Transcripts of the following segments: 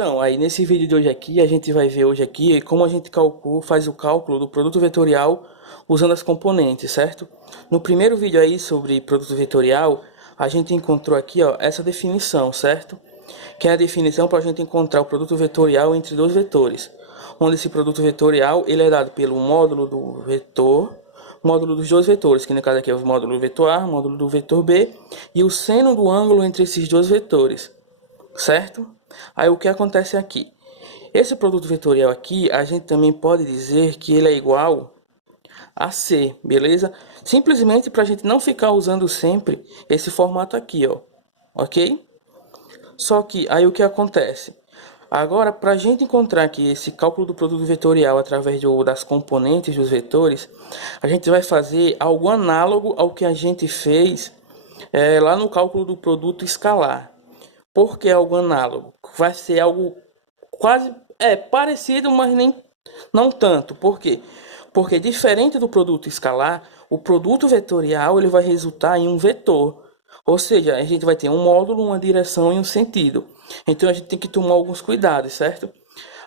Então, aí nesse vídeo de hoje aqui, a gente vai ver hoje aqui como a gente faz o cálculo do produto vetorial usando as componentes, certo? No primeiro vídeo aí sobre produto vetorial, a gente encontrou aqui, ó, essa definição, certo? Que é a definição para a gente encontrar o produto vetorial entre dois vetores. Onde esse produto vetorial, ele é dado pelo módulo do vetor, módulo dos dois vetores, que no caso aqui é o módulo do vetor A, módulo do vetor B, e o seno do ângulo entre esses dois vetores, certo? Aí o que acontece aqui? Esse produto vetorial aqui, a gente também pode dizer que ele é igual a C, beleza? Simplesmente para a gente não ficar usando sempre esse formato aqui, ó, ok? Só que aí o que acontece? Agora, para a gente encontrar aqui esse cálculo do produto vetorial através das componentes dos vetores, a gente vai fazer algo análogo ao que a gente fez lá no cálculo do produto escalar. Por que algo análogo? Vai ser algo quase parecido, mas não tanto. Por quê? Porque diferente do produto escalar, o produto vetorial ele vai resultar em um vetor. Ou seja, a gente vai ter um módulo, uma direção e um sentido. Então a gente tem que tomar alguns cuidados, certo?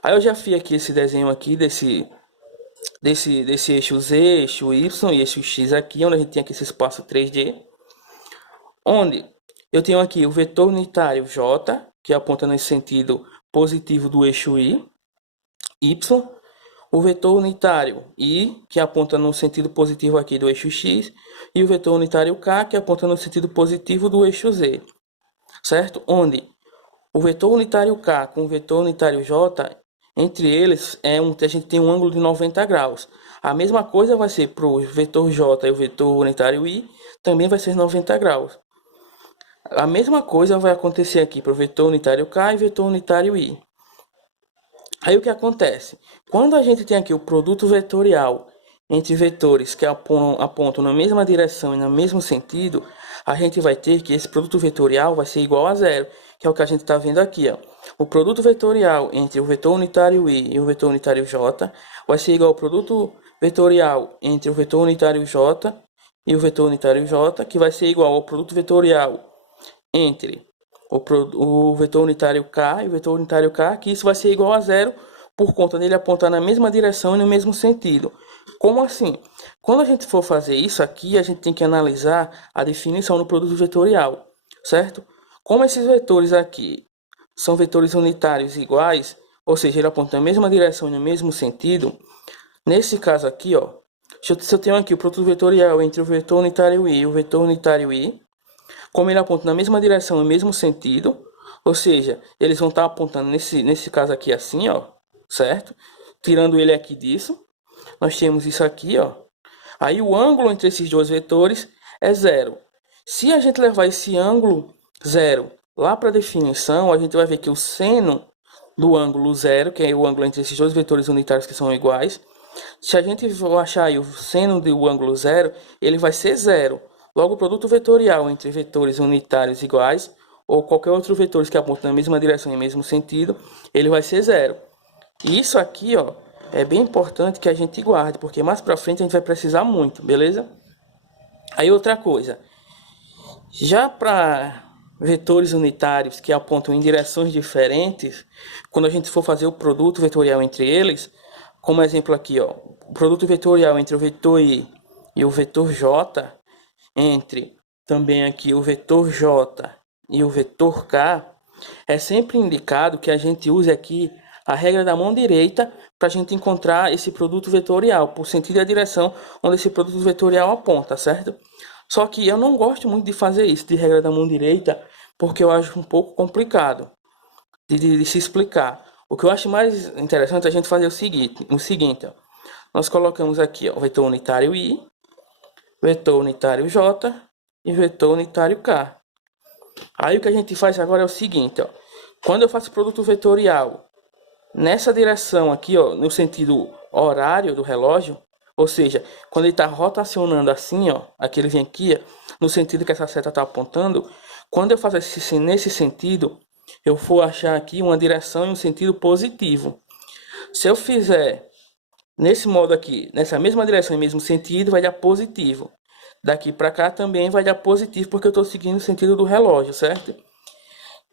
Aí eu já fiz aqui esse desenho aqui desse eixo Z, eixo Y e eixo X aqui, onde a gente tem aqui esse espaço 3D. Onde eu tenho aqui o vetor unitário J, que aponta nesse sentido positivo do eixo Y, o vetor unitário I, que aponta no sentido positivo aqui do eixo X, e o vetor unitário K, que aponta no sentido positivo do eixo Z, certo? Onde o vetor unitário K com o vetor unitário J, entre eles a gente tem um ângulo de 90 graus. A mesma coisa vai ser para o vetor J e o vetor unitário I, também vai ser 90 graus. A mesma coisa vai acontecer aqui para o vetor unitário K e vetor unitário I. Aí o que acontece? Quando a gente tem aqui o produto vetorial entre vetores que apontam na mesma direção e no mesmo sentido, a gente vai ter que esse produto vetorial vai ser igual a zero, que é o que a gente está vendo aqui, ó. O produto vetorial entre o vetor unitário I e o vetor unitário J vai ser igual ao produto vetorial entre o vetor unitário J e o vetor unitário J, que vai ser igual ao produto vetorial entre o vetor unitário K e o vetor unitário K, que isso vai ser igual a zero por conta dele apontar na mesma direção e no mesmo sentido. Como assim? Quando a gente for fazer isso aqui, a gente tem que analisar a definição do produto vetorial, certo? Como esses vetores aqui são vetores unitários iguais, ou seja, ele aponta na mesma direção e no mesmo sentido, nesse caso aqui, ó, se eu tenho aqui o produto vetorial entre o vetor unitário I e o vetor unitário I, como ele aponta na mesma direção e no mesmo sentido, ou seja, eles vão estar apontando nesse caso aqui assim, ó, certo? Tirando ele aqui disso, nós temos isso aqui, ó. Aí o ângulo entre esses dois vetores é zero. Se a gente levar esse ângulo zero lá para a definição, a gente vai ver que o seno do ângulo zero, que é o ângulo entre esses dois vetores unitários que são iguais, se a gente achar aí o seno do ângulo zero, ele vai ser zero. Logo, o produto vetorial entre vetores unitários iguais, ou qualquer outro vetor que aponta na mesma direção e mesmo sentido, ele vai ser zero. E isso aqui, ó, é bem importante que a gente guarde, porque mais para frente a gente vai precisar muito, beleza? Aí outra coisa, já para vetores unitários que apontam em direções diferentes, quando a gente for fazer o produto vetorial entre eles, como exemplo aqui, ó, o produto vetorial entre o vetor I e o vetor J, entre também aqui o vetor J e o vetor K, é sempre indicado que a gente use aqui a regra da mão direita para a gente encontrar esse produto vetorial, por sentido e a direção onde esse produto vetorial aponta, certo? Só que eu não gosto muito de fazer isso, de regra da mão direita, porque eu acho um pouco complicado de se explicar. O que eu acho mais interessante é a gente fazer o seguinte, ó. Nós colocamos aqui, ó, o vetor unitário I, vetor unitário J e vetor unitário K. Aí o que a gente faz agora é o seguinte, ó. Quando eu faço produto vetorial nessa direção aqui, ó, no sentido horário do relógio, ou seja, quando ele está rotacionando assim, ó, aqui ele vem aqui, ó, no sentido que essa seta está apontando, quando eu faço nesse sentido, eu vou achar aqui uma direção e um sentido positivo. Se eu fizer nesse modo aqui, nessa mesma direção e mesmo sentido, vai dar positivo. Daqui para cá também vai dar positivo, porque eu estou seguindo o sentido do relógio, certo?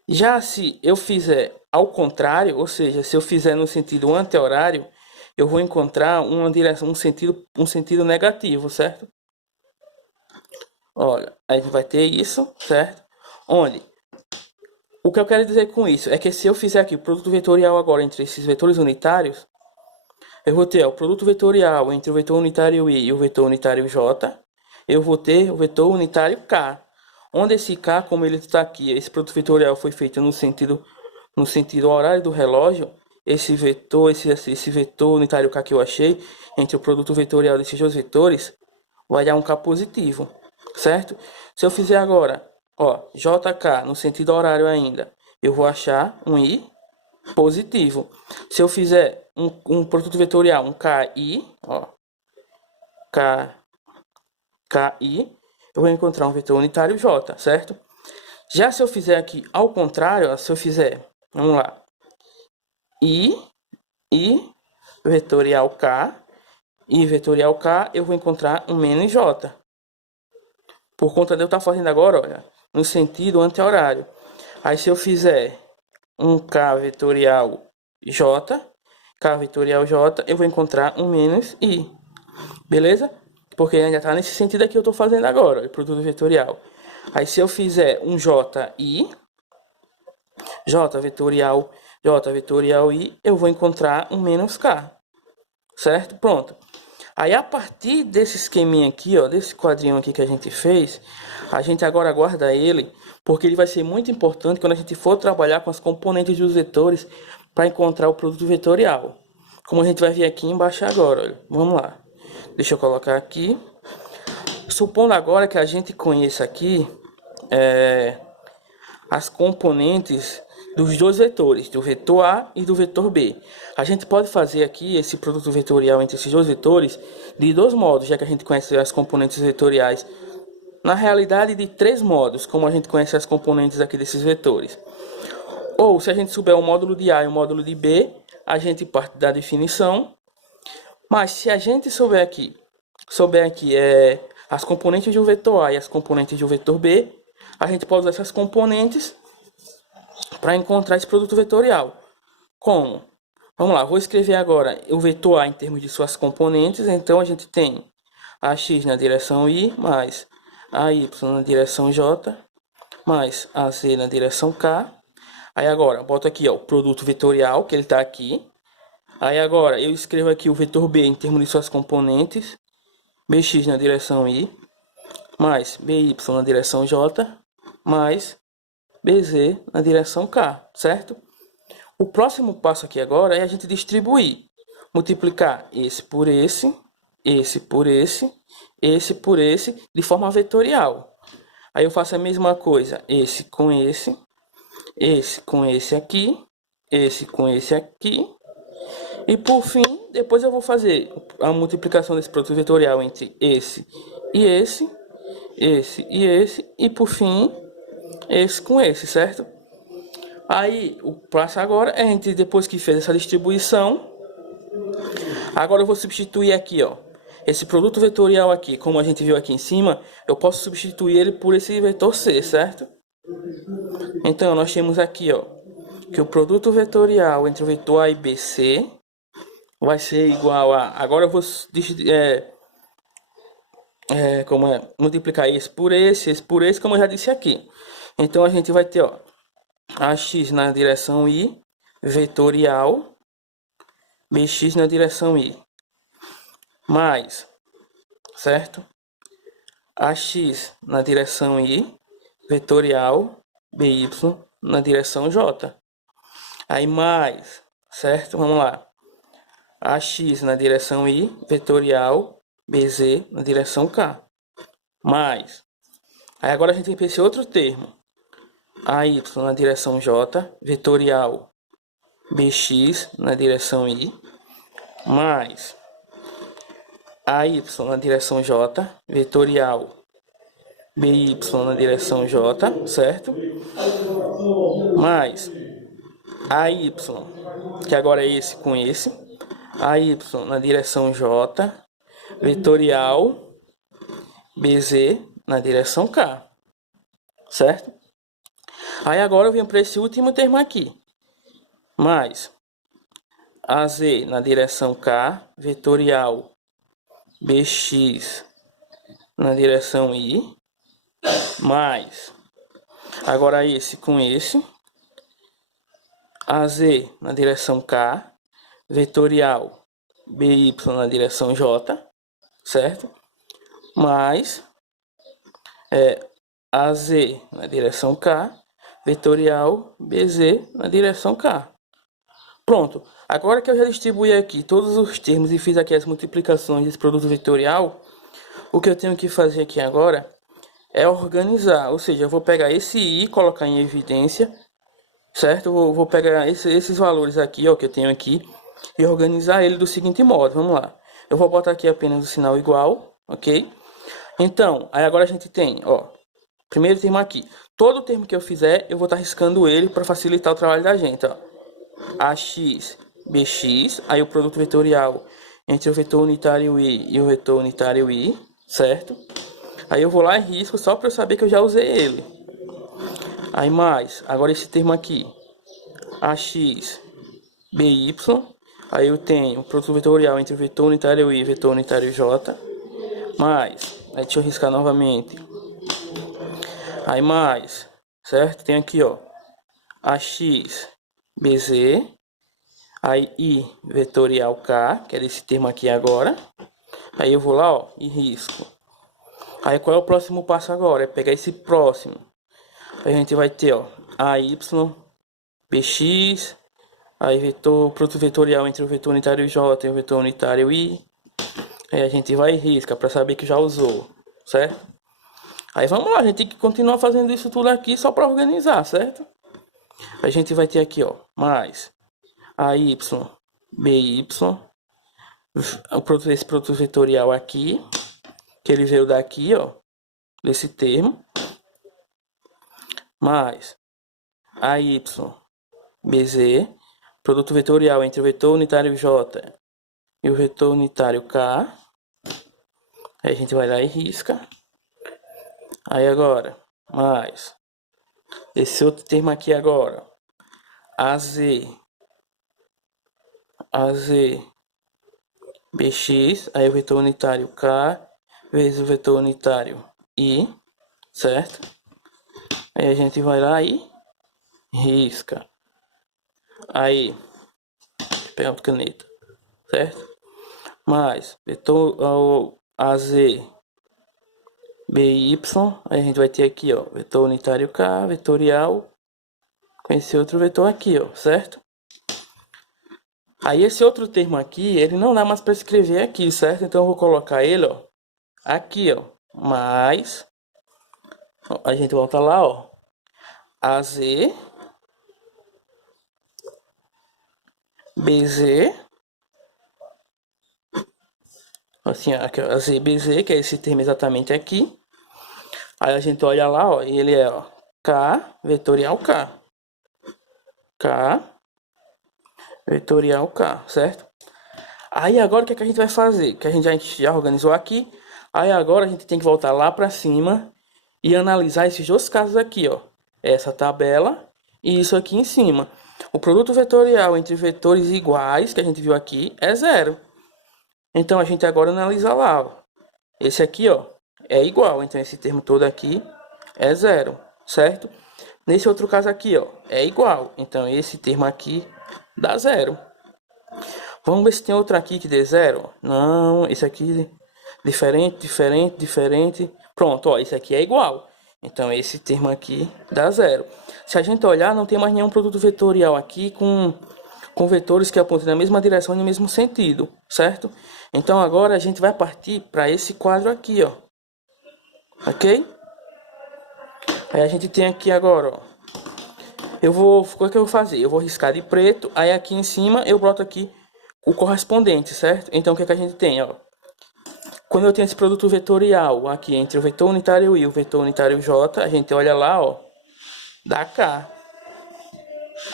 Já se eu fizer ao contrário, ou seja, se eu fizer no sentido anti-horário, eu vou encontrar uma direção, um sentido negativo, certo? Olha, a gente vai ter isso, certo? Onde o que eu quero dizer com isso é que se eu fizer aqui o produto vetorial agora entre esses vetores unitários, eu vou ter o produto vetorial entre o vetor unitário I e o vetor unitário J. Eu vou ter o vetor unitário K. Onde esse K, como ele está aqui, esse produto vetorial foi feito no sentido horário do relógio, esse vetor unitário K que eu achei, entre o produto vetorial desses dois vetores, vai dar um K positivo, certo? Se eu fizer agora, ó, JK no sentido horário ainda, eu vou achar um I positivo. Se eu fizer um produto vetorial, um KI, ó, KI, eu vou encontrar um vetor unitário J, certo? Já se eu fizer aqui ao contrário, ó, se eu fizer, vamos lá, I vetorial K, I vetorial K, eu vou encontrar um menos J. Por conta de eu estar fazendo agora, olha, no sentido anti-horário. Aí se eu fizer um K vetorial J, eu vou encontrar um menos I. Beleza? Porque ainda está nesse sentido aqui que eu estou fazendo agora, o produto vetorial. Aí se eu fizer um JI, J vetorial I, eu vou encontrar um menos K. Certo? Pronto. Aí a partir desse esqueminha aqui, ó, desse quadrinho aqui que a gente fez, a gente agora guarda ele, porque ele vai ser muito importante quando a gente for trabalhar com as componentes dos vetores para encontrar o produto vetorial. Como a gente vai ver aqui embaixo agora, olha. Vamos lá. Deixa eu colocar aqui. Supondo agora que a gente conheça aqui as componentes dos dois vetores, do vetor A e do vetor B. A gente pode fazer aqui esse produto vetorial entre esses dois vetores de dois modos, já que a gente conhece as componentes vetoriais. Na realidade, de três modos, como a gente conhece as componentes aqui desses vetores. Ou, se a gente souber o módulo de A e o módulo de B, a gente parte da definição. Mas se a gente souber aqui as componentes do vetor A e as componentes do vetor B, a gente pode usar essas componentes para encontrar esse produto vetorial. Como? Vamos lá, vou escrever agora o vetor A em termos de suas componentes. Então a gente tem AX na direção Y, mais AY na direção J, mais AZ na direção K. Aí agora, boto aqui ó, o produto vetorial, que ele está aqui. Aí agora eu escrevo aqui o vetor B em termos de suas componentes. BX na direção Y, mais BY na direção J, mais BZ na direção K, certo? O próximo passo aqui agora é a gente distribuir. Multiplicar esse por esse, esse por esse, esse por esse, de forma vetorial. Aí eu faço a mesma coisa, esse com esse com esse aqui, esse com esse aqui. E por fim, depois eu vou fazer a multiplicação desse produto vetorial entre esse e esse, e por fim, esse com esse, certo? Aí, o passo agora é a gente, depois que fez essa distribuição, agora eu vou substituir aqui, ó, esse produto vetorial aqui, como a gente viu aqui em cima, eu posso substituir ele por esse vetor C, certo? Então, nós temos aqui, ó, que o produto vetorial entre o vetor A e B, C, vai ser igual a... Agora eu vou multiplicar esse por esse, como eu já disse aqui. Então, a gente vai ter, ó, AX na direção Y, vetorial, BX na direção Y, mais, certo? AX na direção Y, vetorial, BY na direção J. Aí mais, certo? Vamos lá. AX na direção Y, vetorial, BZ na direção K. Mais. Aí agora a gente tem esse outro termo. AY na direção J, vetorial, BX na direção Y, mais AY na direção J, vetorial, BY na direção J, certo? Mais AY, que agora é esse com esse, AY na direção J, vetorial, BZ na direção K, certo? Aí agora eu venho para esse último termo aqui. Mais AZ na direção K, vetorial BX na direção Y, mais, agora esse com esse, AZ na direção K, vetorial BY na direção J, certo? Mais AZ na direção K, vetorial BZ na direção K. Pronto. Agora que eu já distribuí aqui todos os termos e fiz aqui as multiplicações desse produto vetorial, o que eu tenho que fazer aqui agora é organizar. Ou seja, eu vou pegar esse I e colocar em evidência, certo? Eu vou pegar esses valores aqui, ó, que eu tenho aqui, e organizar ele do seguinte modo. Vamos lá. Eu vou botar aqui apenas o sinal igual, ok? Então, aí agora a gente tem, ó, primeiro termo aqui. Todo termo que eu fizer, eu vou estar riscando ele para facilitar o trabalho da gente, ó. AX, BX, aí o produto vetorial entre o vetor unitário I e o vetor unitário I, certo? Aí eu vou lá e risco só para eu saber que eu já usei ele. Aí mais, agora esse termo aqui, AX, BY, aí eu tenho o produto vetorial entre o vetor unitário I e o vetor unitário J, mais, aí deixa eu riscar novamente. Aí mais, certo? Tem aqui, ó, AX, BZ, aí I vetorial K, que é desse termo aqui agora. Aí eu vou lá, ó, e risco. Aí qual é o próximo passo agora? É pegar esse próximo. Aí a gente vai ter, ó, AY, BX, aí vetor, produto vetorial entre o vetor unitário J e o vetor unitário I. Aí a gente vai e risca para saber que já usou, certo? Aí vamos lá, a gente tem que continuar fazendo isso tudo aqui só para organizar, certo? A gente vai ter aqui, ó, mais AY, BY, esse produto vetorial aqui, que ele veio daqui, ó, desse termo, mais AY, BZ, produto vetorial entre o vetor unitário J e o vetor unitário K. Aí a gente vai lá e risca. Aí agora, mais esse outro termo aqui agora, AZ, BX, aí o vetor unitário K vezes o vetor unitário I, certo? Aí a gente vai lá e risca. Aí, deixa eu pegar uma caneta, certo? Mais vetor AZ, BY, aí a gente vai ter aqui, ó, vetor unitário K, vetorial, com esse outro vetor aqui, ó, certo? Aí esse outro termo aqui, ele não dá mais para escrever aqui, certo? Então eu vou colocar ele, ó, aqui, ó, mais, ó, a gente volta lá, ó, AZ, BZ, assim, aqui, ó, AZ, BZ, que é esse termo exatamente aqui. Aí a gente olha lá, ó, e ele é, ó, K, vetorial K. K, vetorial K, certo? Aí agora o que, é que a gente vai fazer? Que a gente já organizou aqui. Aí agora a gente tem que voltar lá para cima e analisar esses dois casos aqui, ó. Essa tabela e isso aqui em cima. O produto vetorial entre vetores iguais, que a gente viu aqui, é zero. Então a gente agora analisa lá, ó. Esse aqui, ó, é igual. Então esse termo todo aqui é zero, certo? Nesse outro caso aqui, ó, é igual. Então esse termo aqui dá zero. Vamos ver se tem outro aqui que dê zero. Não, esse aqui diferente. Pronto, ó, esse aqui é igual. Então esse termo aqui dá zero. Se a gente olhar, não tem mais nenhum produto vetorial aqui com vetores que apontam na mesma direção e no mesmo sentido, certo? Então agora a gente vai partir para esse quadro aqui, ó. Ok? Aí a gente tem aqui agora, ó. O que eu vou fazer? Eu vou riscar de preto, aí aqui em cima eu boto aqui o correspondente, certo? Então o que, é que a gente tem, ó? Quando eu tenho esse produto vetorial aqui entre o vetor unitário I e o vetor unitário J, a gente olha lá, ó, dá K,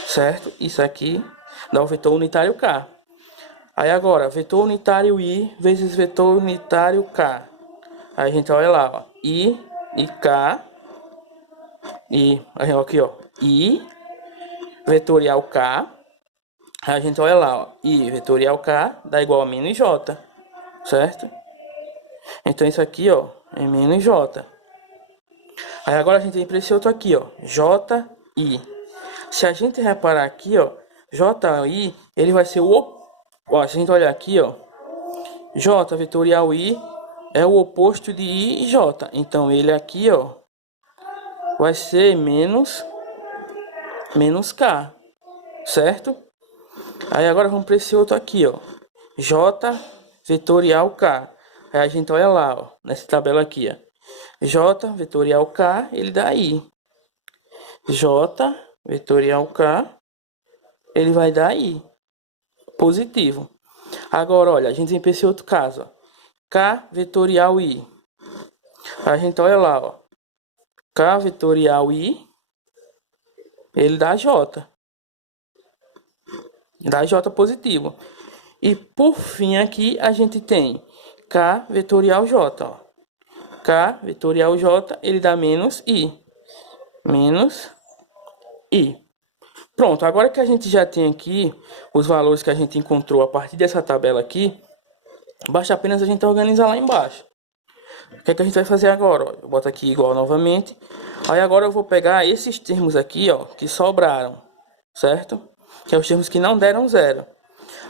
certo? Isso aqui dá o vetor unitário K. Aí agora, vetor unitário I vezes vetor unitário K. Aí a gente olha lá, ó, I e K, e aqui, ó, I vetorial K. Aí a gente olha lá, ó, I vetorial K dá igual a menos J, certo? Então isso aqui, ó, é menos J. Aí agora a gente vem para esse outro aqui, ó, JI. Se a gente reparar aqui, ó, JI, ele vai ser o... Ó, se a gente olhar aqui, ó, J vetorial I é o oposto de I e J. Então ele aqui, ó, vai ser menos K, certo? Aí agora vamos para esse outro aqui, ó, J vetorial K. Aí a gente olha lá, ó, nessa tabela aqui, ó, J vetorial K, ele dá I. J vetorial K, ele vai dar I, positivo. Agora, olha, a gente vem para esse outro caso, ó, K vetorial I. A gente olha lá, ó, K vetorial I, ele dá J. Dá J positivo. E por fim aqui a gente tem K vetorial J, ó. K vetorial J, ele dá menos I. Menos I. Pronto, agora que a gente já tem aqui os valores que a gente encontrou a partir dessa tabela aqui, basta apenas a gente organizar lá embaixo. O que é que a gente vai fazer agora? Ó, eu boto aqui igual novamente. Aí agora eu vou pegar esses termos aqui, ó, que sobraram, certo? Que é os termos que não deram zero.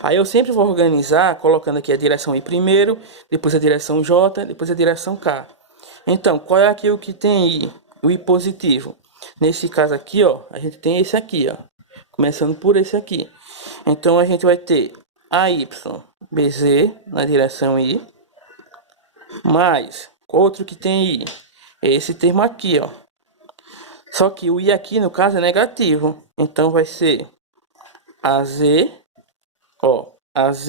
Aí eu sempre vou organizar colocando aqui a direção I primeiro, depois a direção J, depois a direção K. Então, qual é aqui o que tem I? O I positivo. Nesse caso aqui, ó, a gente tem esse aqui, ó. Começando por esse aqui. Então a gente vai ter AY, BZ na direção I, mais outro que tem I, é esse termo aqui, ó. Só que o I aqui no caso é negativo. Então vai ser AZ, ó, AZ,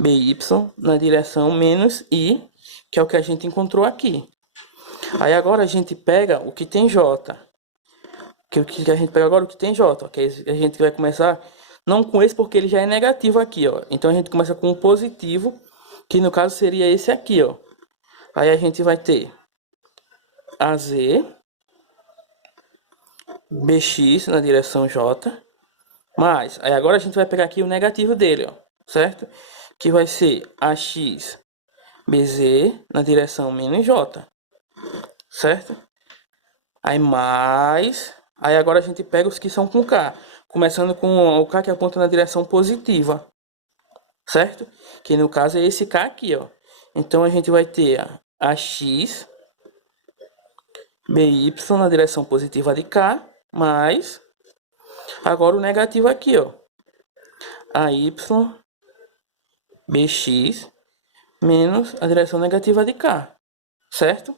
BY na direção menos I, que é o que a gente encontrou aqui. Aí agora a gente pega o que tem J. Que a gente pega agora o que tem J, ó, que a gente vai começar não com esse porque ele já é negativo aqui, ó. Então a gente começa com o positivo, que no caso seria esse aqui, ó. Aí a gente vai ter AZ, BX na direção J, mais, aí agora a gente vai pegar aqui o negativo dele, ó, certo? Que vai ser AX, BZ na direção menos J, certo? Aí mais, aí agora a gente pega os que são com K, começando com o K que aponta na direção positiva, certo? Que no caso é esse K aqui, ó. Então a gente vai ter AX, BY na direção positiva de K, mais, agora o negativo aqui, ó, AY, BX, menos a direção negativa de K, certo?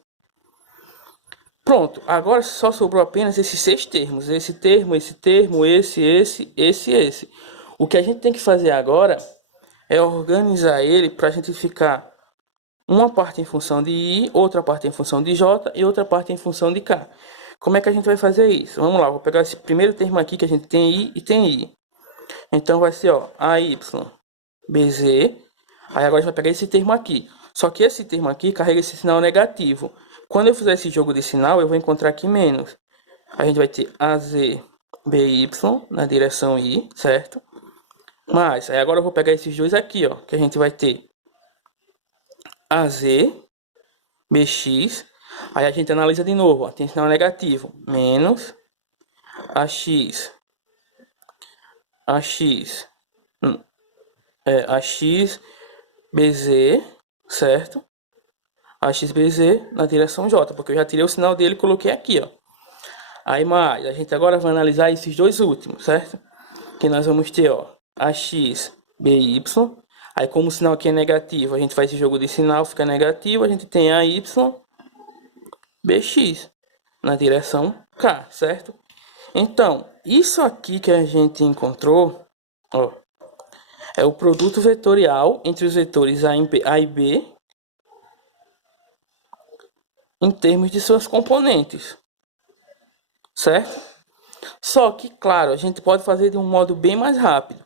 Pronto, agora só sobrou apenas esses 6 termos, esse termo, esse. O que a gente tem que fazer agora é organizar ele para a gente ficar uma parte em função de I, outra parte em função de J e outra parte em função de K. Como é que a gente vai fazer isso? Vamos lá, vou pegar esse primeiro termo aqui que a gente tem I e tem I. Então vai ser, ó, AY, BZ. Aí agora a gente vai pegar esse termo aqui. Só que esse termo aqui carrega esse sinal negativo. Quando eu fizer esse jogo de sinal, eu vou encontrar aqui menos. A gente vai ter AZ, BY na direção I, certo? Mas, aí agora eu vou pegar esses dois aqui, ó, que a gente vai ter AZ, BX. Aí a gente analisa de novo, ó, tem sinal negativo. Menos AX, BZ, certo? AXBZ na direção J, porque eu já tirei o sinal dele e coloquei aqui, ó. Aí mais, a gente agora vai analisar esses dois últimos, certo? Que nós vamos ter, ó, AXBY. Aí como o sinal aqui é negativo, a gente faz esse jogo de sinal, fica negativo, a gente tem AYBX na direção K, certo? Então, isso aqui que a gente encontrou, ó, é o produto vetorial entre os vetores A e B em termos de suas componentes, certo? Só que, claro, a gente pode fazer de um modo bem mais rápido.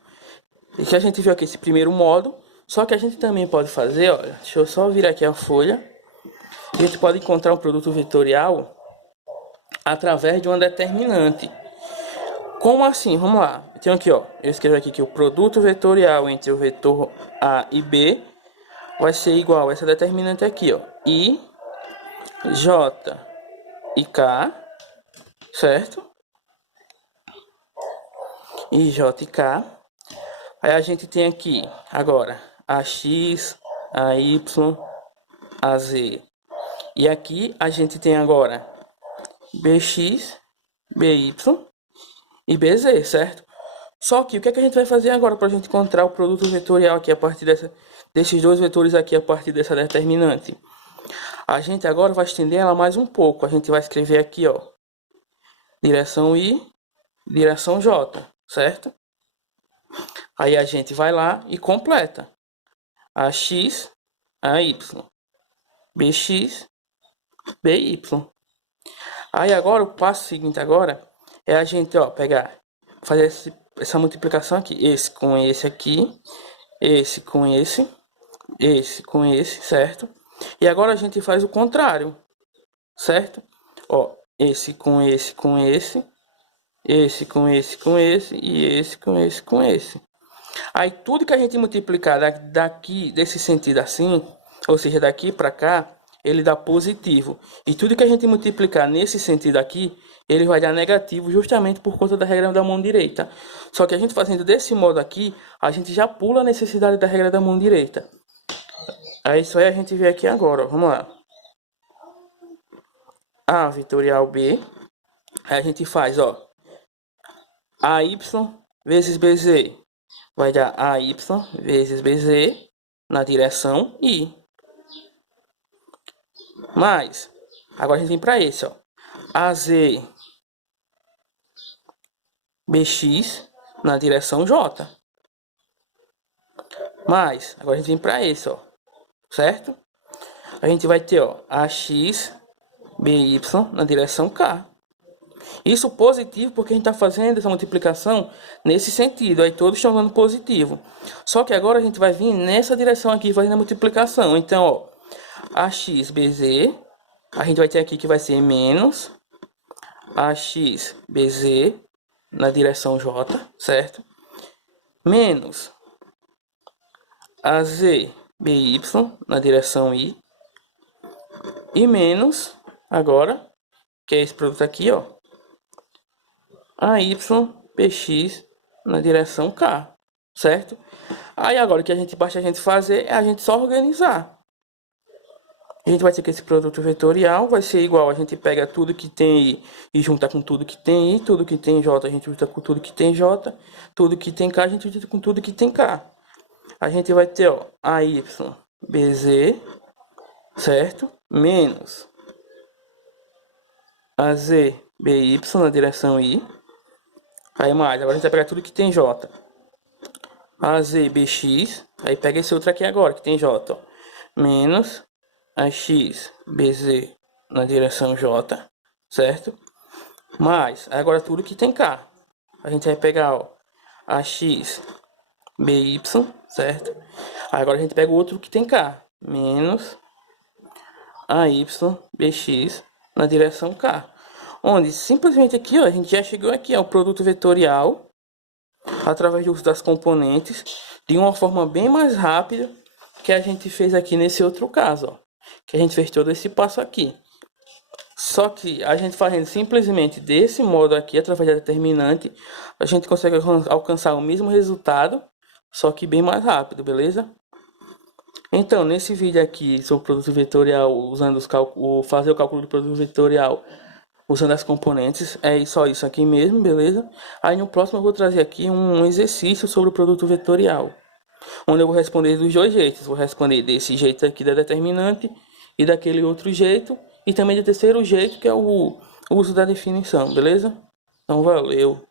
E que a gente viu aqui esse primeiro modo, só que a gente também pode fazer, olha, deixa eu só virar aqui a folha. A gente pode encontrar um produto vetorial através de uma determinante. Como assim? Vamos lá. Então aqui, ó, eu escrevo aqui que o produto vetorial entre o vetor A e B vai ser igual a essa determinante aqui, ó, I, J e K, certo? I, J e K. Aí a gente tem aqui, agora, AX, AY, AZ. E aqui a gente tem agora BX, BY e BZ, certo? Só que o que é que a gente vai fazer agora para a gente encontrar o produto vetorial aqui a partir desses dois vetores aqui a partir dessa determinante? A gente agora vai estender ela mais um pouco. A gente vai escrever aqui, ó, direção I, direção J, certo? Aí a gente vai lá e completa. AX, AY, BX, BY. Aí agora o passo seguinte agora é a gente, ó, pegar, fazer essa multiplicação aqui, esse com esse aqui, esse com esse com esse, certo? E agora a gente faz o contrário, certo? Ó, esse com esse com esse, esse com esse com esse e esse com esse com esse. Aí tudo que a gente multiplicar daqui, desse sentido assim, ou seja, daqui para cá, ele dá positivo. E tudo que a gente multiplicar nesse sentido aqui, ele vai dar negativo justamente por conta da regra da mão direita. Só que a gente fazendo desse modo aqui, a gente já pula a necessidade da regra da mão direita. Aí isso aí a gente vê aqui agora, ó. Vamos lá. A vetorial B. Aí a gente faz, ó, AY vezes BZ. Vai dar AY vezes BZ na direção I. Mas, agora a gente vem para esse, ó. AZ BX na direção J. Mas, agora a gente vem para esse, ó. Certo? A gente vai ter, ó, AX BY na direção K. Isso positivo porque a gente está fazendo essa multiplicação nesse sentido. Aí todos estão dando positivo. Só que agora a gente vai vir nessa direção aqui fazendo a multiplicação. Então, ó, AXBZ, a gente vai ter aqui que vai ser menos AXBZ na direção J, certo? Menos AZBY na direção I. E menos, agora, que é esse produto aqui, ó, AYBX na direção K, certo? Aí agora o que basta a gente fazer é a gente só organizar. A gente vai ter que esse produto vetorial vai ser igual, a gente pega tudo que tem I e junta com tudo que tem I, tudo que tem J a gente junta com tudo que tem J, tudo que tem K a gente junta com tudo que tem K. A gente vai ter, ó, AYBZ, certo? Menos AZBY na direção I. Aí mais, agora a gente vai pegar tudo que tem J. AZBX, aí pega esse outro aqui agora, que tem J, ó. Menos AXBZ na direção J, certo? Mais, agora tudo que tem K. A gente vai pegar, ó, AXBY, certo? Aí agora a gente pega o outro que tem K. Menos AYBX na direção K. Onde simplesmente aqui, ó, a gente já chegou aqui ao produto vetorial através do uso das componentes de uma forma bem mais rápida que a gente fez aqui nesse outro caso, ó, que a gente fez todo esse passo aqui. Só que a gente fazendo simplesmente desse modo aqui, através da determinante, a gente consegue alcançar o mesmo resultado, só que bem mais rápido, beleza? Então, nesse vídeo aqui sobre o produto vetorial, usando fazer o cálculo do produto vetorial usando as componentes, é só isso aqui mesmo, beleza? Aí no próximo eu vou trazer aqui um exercício sobre o produto vetorial, onde eu vou responder dos dois jeitos. Vou responder desse jeito aqui da determinante e daquele outro jeito, e também do terceiro jeito, que é o uso da definição, beleza? Então, valeu!